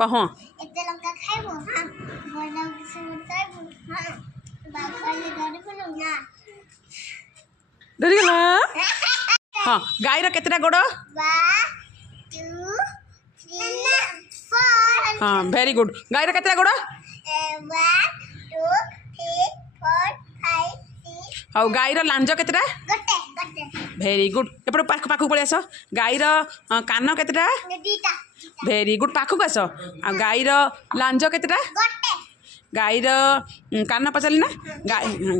कह एते लंका खाइबो हां बड़ा किसे मुताइबो हां बाखाले गाड़ी बनो ना डरी गला हाँ गाईर केतेटा गोड़ 1 2 3 4 हाँ वेरी गुड गाईर केतेटा गोड़ 1 2 3 4 5 6 हाँ गाईर लांज केतेटा गटे गटे वेरी गुड एपटे पाखु पळि आस गाईर कान केतेटा दीटा वेरी गुड पाखु आस आ गाईर लांज केतेटा गटे गाईर कान पचारि ना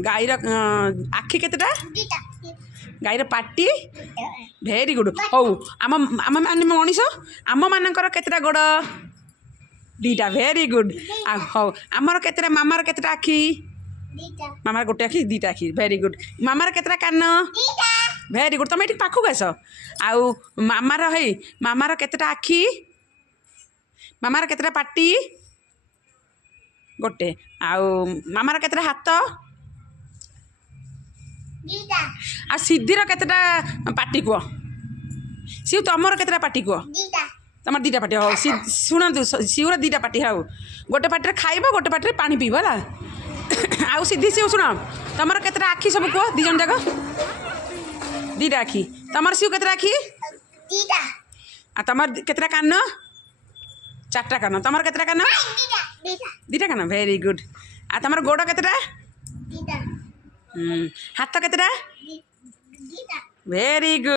गाईर आखि केतेटा दीटा गाईर पाटी वेरी गुड हौ आम आम माने मनीष आम मानकर केतेटा गोड़ दीटा वेरी गुड आ हौ आमर केतेटा मामार केतेटा आखि दीटा मामार गोटे आखि दीटा आखि वेरी गुड मामार केतेटा कान दीटा वेरी गुड तुम ये पाखक आस आउ मामार है मामार केतेटा आखि मामार केतेटा पाटी गोटे आउ मामार केतेटा हाथ दीटा आ सिद्धिर केतेटा पाटी कह सी तुमर केतेटा पाटी कह दीटा तुम दीटा पाटी हो शुणु सीवर दीटा पाटी हाउ गोटे पाटे खाइब गोटे पाटे पानी पीब है आउ सिद्धि सी शुण तुम केतेटा आखि सब कह दी जन जाक दीटा आखि तुम सीव केतेटा आखि दीटा आ तुम केतेटा कान 4टा कान तुम केतेटा कान दीटा दीटा दीटा कान वेरी गुड आ तुम गोड़ केतेटा दीटा हाथ केतेटा दीटा वेरी गुड।